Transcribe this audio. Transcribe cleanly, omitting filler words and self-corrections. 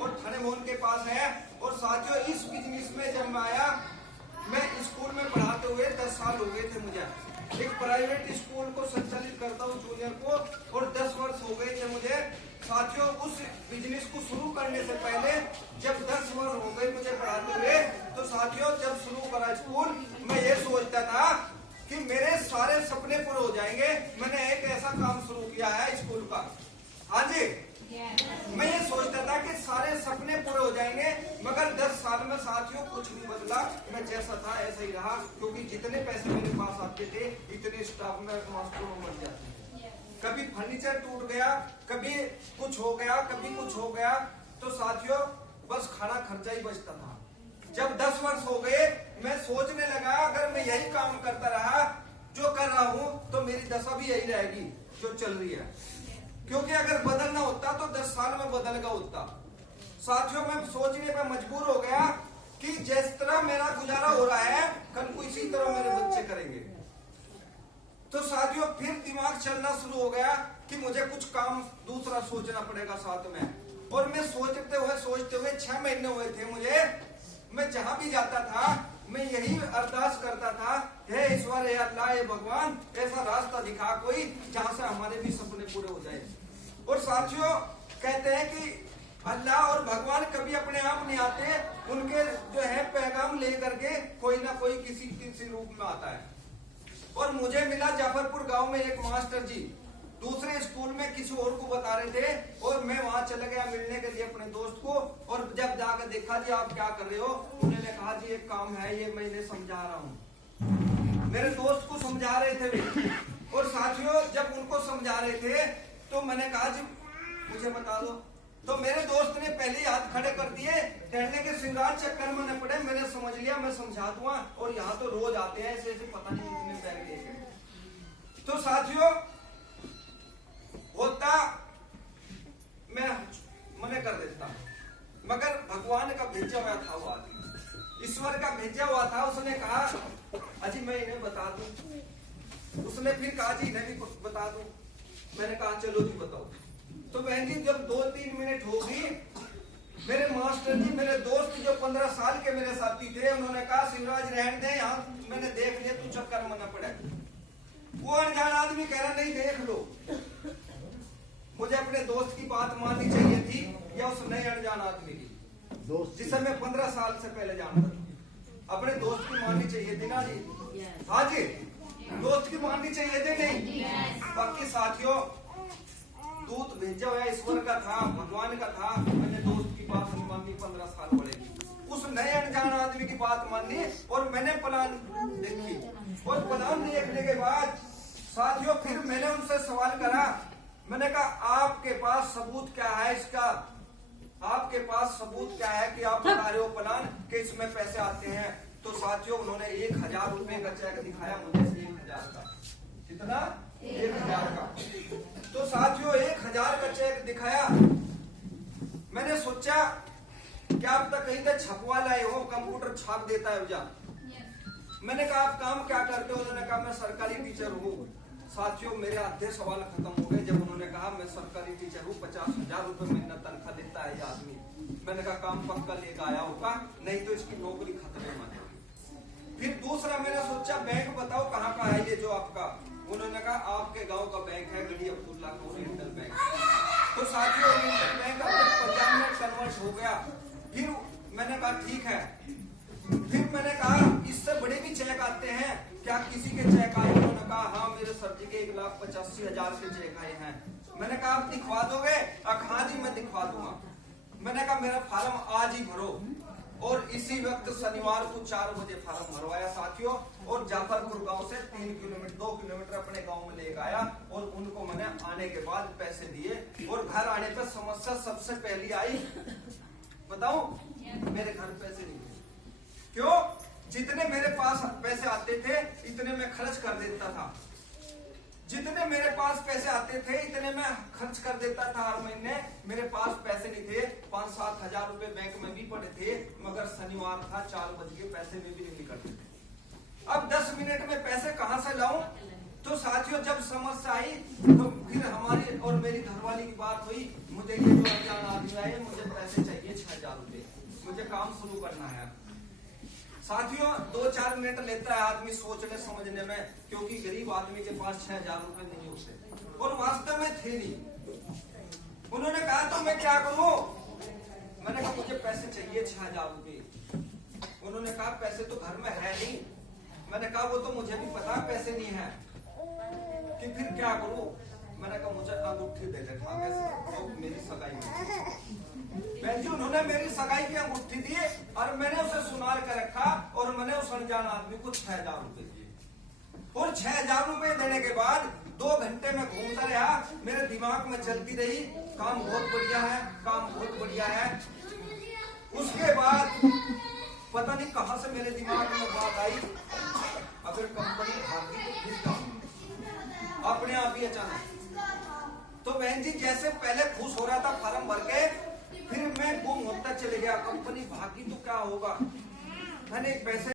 और थाने मोहन के पास है। और साथियों इस बिजनेस में जब मैं आया, मैं स्कूल में पढ़ाते हुए 10 साल हो गए थे मुझे। एक प्राइवेट स्कूल को संचालित करता हूँ जूनियर को, और 10 वर्ष हो गए थे मुझे। साथियों उस बिजनेस को शुरू करने से पहले जब 10 वर्ष हो गए मुझे पढ़ाते हुए, तो साथियों जब शुरू करा स्कूल, मैं ये सोचता था कि मेरे सारे सपने पूरे हो जाएंगे। मैंने एक ऐसा काम शुरू किया है स्कूल का। हाँ जी, मैं ये सोचता था कि सारे सपने पूरे हो जाएंगे, मगर 10 साल में साथियों कुछ नहीं बदला। मैं जैसा था ऐसा ही रहा, क्योंकि जितने पैसे मेरे पास आते थे इतने स्टाफ में मास्टरों मर जाते थे। कभी फर्नीचर टूट गया, कभी कुछ हो गया, कभी कुछ हो गया, तो साथियों बस खाना खर्चा ही बचता था। जब 10 वर्ष हो गए, मैं सोचने लगा अगर मैं यही काम करता रहा जो कर रहा हूं, तो मेरी दशा भी यही रहेगी जो चल रही है। क्योंकि अगर बदलना होता तो 10 साल में बदल गया होता। साथियों मैं सोचने पर मजबूर हो गया कि जिस तरह मेरा गुजारा हो रहा है, कल को इसी तरह मेरे बच्चे करेंगे। तो साथियों फिर दिमाग चलना शुरू हो गया कि मुझे कुछ काम दूसरा सोचना पड़ेगा साथ में। और मैं सोचते हुए 6 महीने हुए थे मुझे। मैं जहां भी जाता था मैं यही अरदास करता था, हे ईश्वर, हे अल्लाह, हे भगवान, ऐसा रास्ता दिखा कोई जहां से हमारे भी सपने पूरे हो जाए। और साथियों कहते हैं कि अल्लाह और भगवान कभी अपने आप नहीं आते, उनके जो है पैगाम लेकर के कोई ना कोई किसी रूप में आता है। और मुझे मिला जाफरपुर गांव में एक मास्टर जी, दूसरे स्कूल में किसी और को बता रहे थे, और मैं वहां चला गया मिलने के लिए अपने दोस्त को। और जब जाकर देखा जी आप क्या कर रहे हो, उन्होंने कहा जी एक काम है, ये मैं इन्हें समझा रहा हूँ। मेरे दोस्त को समझा रहे थे वे। और साथियों जब उनको समझा रहे थे तो मैंने कहा जी मुझे बता दो। तो मेरे दोस्त ने पहले ही हाथ खड़े कर दिए, कहने के शिवराज चक्कर में न पड़े, मैंने समझ लिया, मैं समझा दूंगा। और यहाँ तो रोज आते हैं ऐसे पता नहीं कितने बैग लेके। तो साथियों होता मैं मने कर देता, मगर भगवान का भेजा हुआ था वो आदमी, ईश्वर का भेजा हुआ था। उसने कहा अजी मैं इन्हें बता दूं। उसने फिर कहा जी इन्हें भी बता दूं। मैंने कहा चलो जी बताओ। तो बहन जी जब 2-3 मिनट होगी, मेरे मास्टर जी, मेरे दोस्त जो 15 साल के मेरे साथी थे, उन्होंने कहा शिवराज रहने दे, यहाँ मैंने देख लिया, तू चक्कर में न पड़े। वो अनजान आदमी कह रहा नहीं देख लो। मुझे अपने दोस्त की बात माननी चाहिए थी या उस नए अनजान आदमी की, जिसे मैं 15 साल से पहले जानता था। अपने दोस्त की माननी चाहिए थी ना जी। हाँ जी, दोस्त की माननी चाहिए थी नहीं। बाकी साथियों दूत भेजा हुआ ईश्वर का था, भगवान का था। मैंने दोस्त की बात नहीं मानी, 15 साल पड़ेगी। उस नए अनजान आदमी की बात मानी और मैंने प्लान देखी। और प्लान देखने के बाद साथियों फिर मैंने उनसे सवाल करा। मैंने कहा आपके पास सबूत क्या है इसका? आपके पास सबूत क्या है कि आप बता रहे हो प्लान कि इसमें पैसे आते हैं? तो साथियों उन्होंने 1000 रुपए का चेक दिखाया मुझे, 1000 का। कितना? 1000 का। तो साथियों 1000 का चेक दिखाया। मैंने सोचा क्या आप तक कहीं तक छपवा लाए हो, कंप्यूटर छाप देता है जा। मैंने कहा आप काम क्या करते हो? उन्होंने कहा मैं सरकारी टीचर हूँ। साथियों मेरे आधे सवाल खत्म हो गए जब उन्होंने कहा मैं सरकारी टीचर हूँ, 50,000 रुपए महीना तनख्वाह देता है ये आदमी। मैंने कहा काम पक्का लेकर आया होगा, नहीं तो इसकी नौकरी खत्म है। फिर दूसरा मैंने सोचा बैंक बताओ कहाँ का है ये जो आपका? उन्होंने कहा आपके गांव का बैंक है गढ़ी अब्दुल्ला का ओरिएंटल बैंक। तो साथियों ओरिएंटल बैंक पंजाब में कन्वर्ट हो गया। फिर मैंने कहा ठीक है। फिर मैंने कहा इससे बड़े भी चेक आते हैं क्या, किसी के चेक आए? उन्होंने कहा हाँ मेरे सर जी के 1,85,000 के चेक आए हैं। मैंने कहा आप दिखवा दोगे? हाँ जी मैं दिखवा दूंगा। मैंने कहा मेरा फार्म आज ही भरो। और इसी वक्त शनिवार को 4 बजे फार्म भरवाया साथियों, और जाफरपुर गांव से 2 किलोमीटर अपने गांव में लेकर आया। और उनको मैंने आने के बाद पैसे दिए। और घर आने पर समस्या सबसे पहली आई, बताऊं मेरे घर पैसे नहीं थे। क्यों? जितने मेरे पास पैसे आते थे इतने मैं खर्च कर देता था। जितने मेरे पास पैसे आते थे इतने मैं खर्च कर देता था हर महीने। मेरे पास पैसे नहीं थे। 5-7 हजार रुपए बैंक में भी पड़े थे, मगर शनिवार था 4 बज के पैसे में भी नहीं निकलते थे। अब 10 मिनट में पैसे कहां से लाऊं? तो साथियों जब समस्या आई तो फिर हमारी और मेरी घरवाली की बात हुई, मुझे ये जो अनजान आदमी आए मुझे पैसे साथियों 2-4 मिनट लेता है आदमी सोचने समझने में, क्योंकि गरीब आदमी के पास 6,000 रुपए नहीं होते और वास्तव में थे नहीं। उन्होंने कहा तो मैं क्या करूं? मैंने कहा मुझे पैसे चाहिए 6,000 रुपए। उन्होंने कहा पैसे तो घर में है नहीं। मैंने कहा वो तो मुझे भी पता पैसे नहीं है, कि फिर क्या करूं? मैंने कहा मुझे अंगूठी दे दे ठाके से, तो मेरी सगाई में बहन जी उन्होंने मेरी सगाई की अंगूठी दी और मैंने उसे सुनार कर रखा और मैंने उस अनजान आदमी को 6,000 रुपए दिए। और 6,000 रुपए देने के बाद 2 घंटे में घूमता रहा, मेरे दिमाग में चलती रही काम बहुत बढ़िया है, काम बहुत बढ़िया है। उसके बाद पता नहीं कहां से मेरे दिमाग में बात आई, अगर कंपनी भागी तो फिर क्या? अपने आप ही अचानक। तो बहन जी जैसे पहले खुश हो रहा था फार्म भर के, फिर मैं गुम होता चले गया। कंपनी भागी तो क्या होगा? मैंने एक पैसे